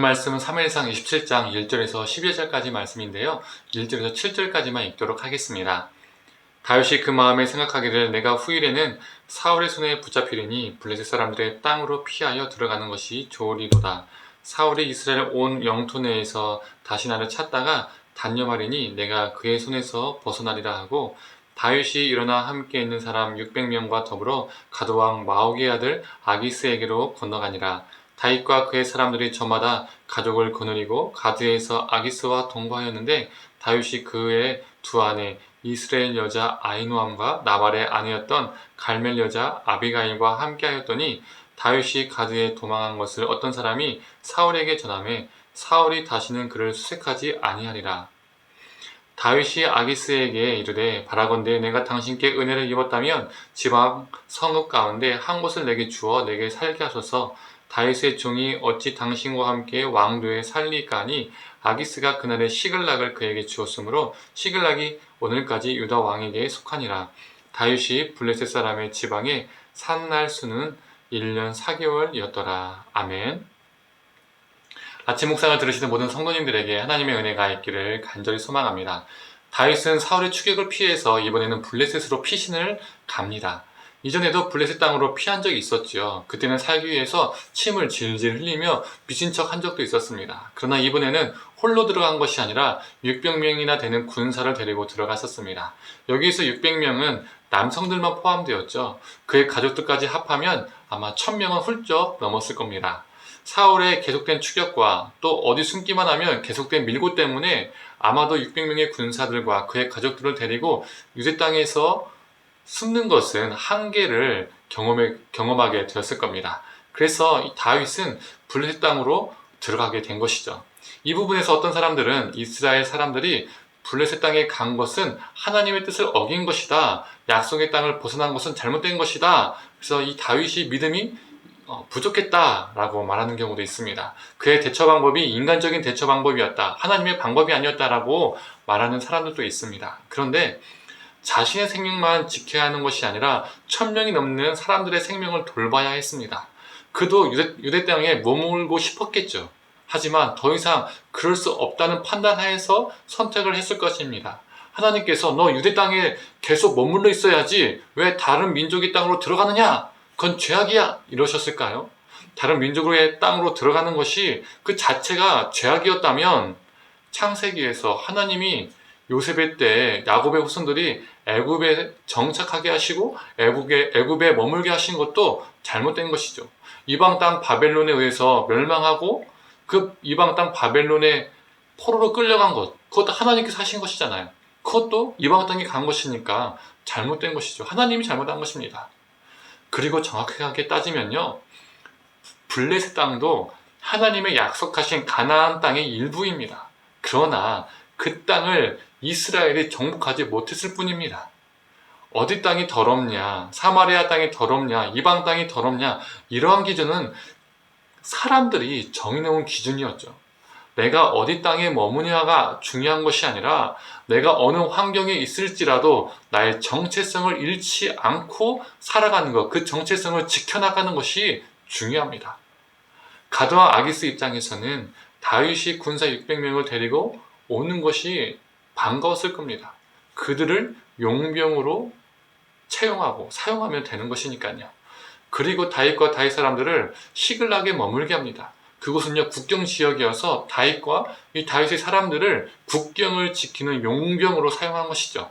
오늘 말씀은 사무엘상 27장 1절에서 12절까지 말씀인데요. 1절에서 7절까지만 읽도록 하겠습니다. 다윗이 그 마음에 생각하기를 내가 후일에는 사울의 손에 붙잡히리니 블레셋 사람들의 땅으로 피하여 들어가는 것이 좋으리로다. 사울이 이스라엘 온 영토 내에서 다시 나를 찾다가 단념하리니 내가 그의 손에서 벗어나리라 하고 다윗이 일어나 함께 있는 사람 600명과 더불어 가드왕 마옥의 아들 아기스에게로 건너가니라. 다윗과 그의 사람들이 저마다 가족을 거느리고 가드에서 아기스와 동거하였는데 다윗이 그의 두 아내 이스라엘 여자 아히노암과 나발의 아내였던 갈멜 여자 아비가일과 함께하였더니 다윗이 가드에 도망한 것을 어떤 사람이 사울에게 전하매 사울이 다시는 그를 수색하지 아니하리라. 다윗이 아기스에게 이르되 바라건대 내가 당신께 은혜를 입었다면 지방 성읍 가운데 한 곳을 내게 주어 내게 살게 하소서. 다윗의 종이 어찌 당신과 함께 왕도에 살리까니 아기스가 그날에 시글락을 그에게 주었으므로 시글락이 오늘까지 유다 왕에게 속하니라. 다윗이 블레셋 사람의 지방에 산 날 수는 1년 4개월이었더라. 아멘. 아침 묵상을 들으시는 모든 성도님들에게 하나님의 은혜가 있기를 간절히 소망합니다. 다윗은 사울의 추격을 피해서 이번에는 블레셋으로 피신을 갑니다. 이전에도 블레셋 땅으로 피한 적이 있었지요. 그때는 살기 위해서 침을 질질 흘리며 미친 척 한 적도 있었습니다. 그러나 이번에는 홀로 들어간 것이 아니라 600명이나 되는 군사를 데리고 들어갔었습니다. 여기에서 600명은 남성들만 포함되었죠. 그의 가족들까지 합하면 아마 1000명은 훌쩍 넘었을 겁니다. 사울의 계속된 추격과 또 어디 숨기만 하면 계속된 밀고 때문에 아마도 600명의 군사들과 그의 가족들을 데리고 유대 땅에서 숨는 것은 한계를 경험하게 되었을 겁니다. 그래서 이 다윗은 블레셋 땅으로 들어가게 된 것이죠. 이 부분에서 어떤 사람들은 이스라엘 사람들이 블레셋 땅에 간 것은 하나님의 뜻을 어긴 것이다. 약속의 땅을 벗어난 것은 잘못된 것이다. 그래서 이 다윗이 믿음이 부족했다라고 말하는 경우도 있습니다. 그의 대처 방법이 인간적인 대처 방법이었다. 하나님의 방법이 아니었다라고 말하는 사람들도 있습니다. 그런데 자신의 생명만 지켜야 하는 것이 아니라 1000명이 넘는 사람들의 생명을 돌봐야 했습니다. 그도 유대 땅에 머물고 싶었겠죠. 하지만 더 이상 그럴 수 없다는 판단하에서 선택을 했을 것입니다. 하나님께서 너 유대 땅에 계속 머물러 있어야지 왜 다른 민족의 땅으로 들어가느냐? 그건 죄악이야! 이러셨을까요? 다른 민족의 땅으로 들어가는 것이 그 자체가 죄악이었다면 창세기에서 하나님이 요셉의 때 야곱의 후손들이 애굽에 정착하게 하시고 애굽에 머물게 하신 것도 잘못된 것이죠. 이방 땅 바벨론에 의해서 멸망하고 그 이방 땅 바벨론의 포로로 끌려간 것, 그것도 하나님께서 하신 것이잖아요. 그것도 이방 땅에 간 것이니까 잘못된 것이죠. 하나님이 잘못한 것입니다. 그리고 정확하게 따지면요, 블레셋 땅도 하나님의 약속하신 가나안 땅의 일부입니다. 그러나 그 땅을 이스라엘이 정복하지 못했을 뿐입니다. 어디 땅이 더럽냐, 사마리아 땅이 더럽냐, 이방 땅이 더럽냐, 이러한 기준은 사람들이 정해놓은 기준이었죠. 내가 어디 땅에 머무냐가 중요한 것이 아니라 내가 어느 환경에 있을지라도 나의 정체성을 잃지 않고 살아가는 것, 그 정체성을 지켜나가는 것이 중요합니다. 가드와 아기스 입장에서는 다윗이 군사 600명을 데리고 오는 것이 반가웠을 겁니다. 그들을 용병으로 채용하고 사용하면 되는 것이니까요. 그리고 다윗과 다윗 사람들을 시글락에 머물게 합니다. 그곳은요, 국경 지역이어서 다윗과 이 다윗의 사람들을 국경을 지키는 용병으로 사용한 것이죠.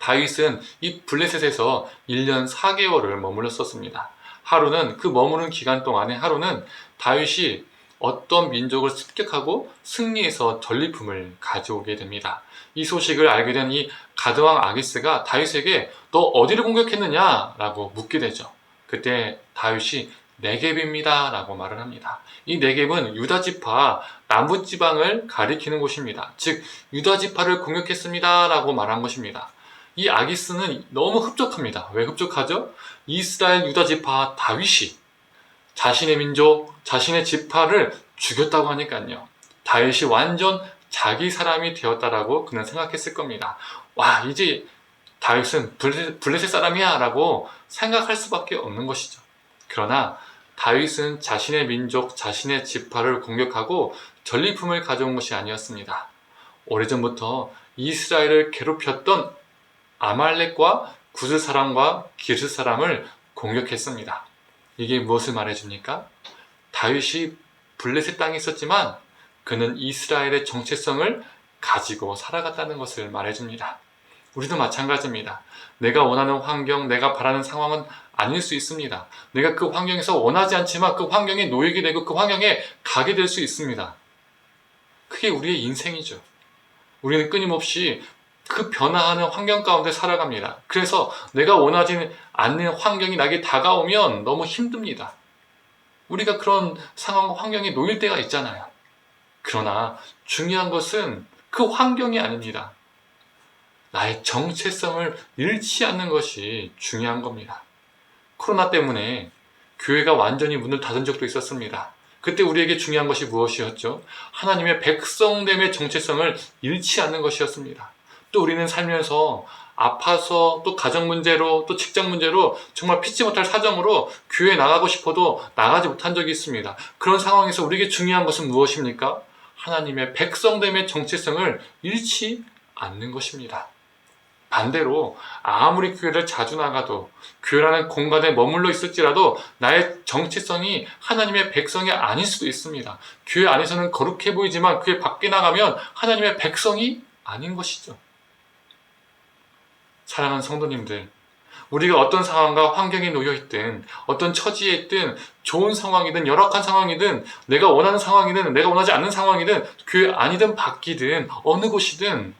다윗은 이 블레셋에서 1년 4개월을 머물렀었습니다. 하루는 그 머무는 기간 동안에 하루는 다윗이 어떤 민족을 습격하고 승리해서 전리품을 가져오게 됩니다. 이 소식을 알게 된 이 가드왕 아기스가 다윗에게 너 어디를 공격했느냐? 라고 묻게 되죠. 그때 다윗이 네겝입니다 라고 말을 합니다. 이 네겝은 유다지파 남부지방을 가리키는 곳입니다. 즉 유다지파를 공격했습니다 라고 말한 것입니다. 이 아기스는 너무 흡족합니다. 왜 흡족하죠? 이스라엘 유다지파 다윗이 자신의 민족, 자신의 지파를 죽였다고 하니까요. 다윗이 완전 자기 사람이 되었다라고 그는 생각했을 겁니다. 와, 이제 다윗은 블레셋 사람이야 라고 생각할 수밖에 없는 것이죠. 그러나 다윗은 자신의 민족, 자신의 지파를 공격하고 전리품을 가져온 것이 아니었습니다. 오래전부터 이스라엘을 괴롭혔던 아말렉과 구스 사람과 기르 사람을 공격했습니다. 이게 무엇을 말해줍니까? 다윗이 블레셋 땅에 있었지만 그는 이스라엘의 정체성을 가지고 살아갔다는 것을 말해줍니다. 우리도 마찬가지입니다. 내가 원하는 환경, 내가 바라는 상황은 아닐 수 있습니다. 내가 그 환경에서 원하지 않지만 그 환경에 놓이게 되고 그 환경에 가게 될 수 있습니다. 그게 우리의 인생이죠. 우리는 끊임없이 그 변화하는 환경 가운데 살아갑니다. 그래서 내가 원하지 않는 환경이 나에게 다가오면 너무 힘듭니다. 우리가 그런 상황과 환경에 놓일 때가 있잖아요. 그러나 중요한 것은 그 환경이 아닙니다. 나의 정체성을 잃지 않는 것이 중요한 겁니다. 코로나 때문에 교회가 완전히 문을 닫은 적도 있었습니다. 그때 우리에게 중요한 것이 무엇이었죠? 하나님의 백성됨의 정체성을 잃지 않는 것이었습니다. 또 우리는 살면서 아파서 또 가정 문제로 또 직장 문제로 정말 피치 못할 사정으로 교회에 나가고 싶어도 나가지 못한 적이 있습니다. 그런 상황에서 우리에게 중요한 것은 무엇입니까? 하나님의 백성됨의 정체성을 잃지 않는 것입니다. 반대로 아무리 교회를 자주 나가도 교회라는 공간에 머물러 있을지라도 나의 정체성이 하나님의 백성이 아닐 수도 있습니다. 교회 안에서는 거룩해 보이지만 교회 밖에 나가면 하나님의 백성이 아닌 것이죠. 사랑하는 성도님들, 우리가 어떤 상황과 환경에 놓여있든 어떤 처지에 있든 좋은 상황이든 열악한 상황이든 내가 원하는 상황이든 내가 원하지 않는 상황이든 교회 안이든 밖이든 어느 곳이든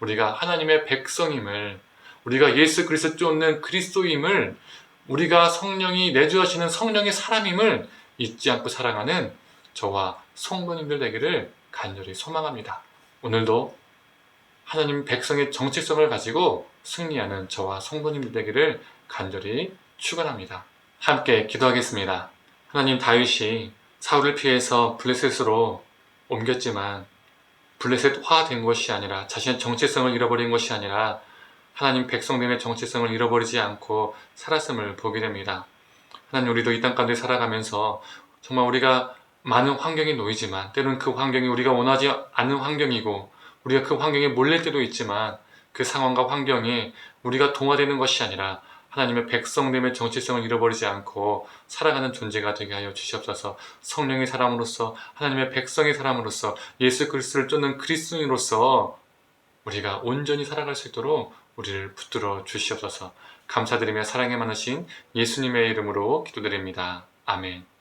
우리가 하나님의 백성임을, 우리가 예수 그리스도 쫓는 그리스도임을, 우리가 성령이 내주하시는 성령의 사람임을 잊지 않고 살아가는 저와 성도님들 되기를 간절히 소망합니다. 오늘도 하나님 백성의 정체성을 가지고 승리하는 저와 성도님들 되기를 간절히 축원합니다. 함께 기도하겠습니다. 하나님, 다윗이 사울을 피해서 블레셋으로 옮겼지만 블레셋화된 것이 아니라 자신의 정체성을 잃어버린 것이 아니라 하나님 백성됨의 정체성을 잃어버리지 않고 살았음을 보게 됩니다. 하나님, 우리도 이 땅 가운데 살아가면서 정말 우리가 많은 환경에 놓이지만 때로는 그 환경이 우리가 원하지 않는 환경이고 우리가 그 환경에 몰릴 때도 있지만 그 상황과 환경에 우리가 동화되는 것이 아니라 하나님의 백성됨의 정체성을 잃어버리지 않고 살아가는 존재가 되게 하여 주시옵소서. 성령의 사람으로서, 하나님의 백성의 사람으로서, 예수 그리스도를 쫓는 그리스도인으로서 우리가 온전히 살아갈 수 있도록 우리를 붙들어 주시옵소서. 감사드리며 사랑에 많으신 예수님의 이름으로 기도드립니다. 아멘.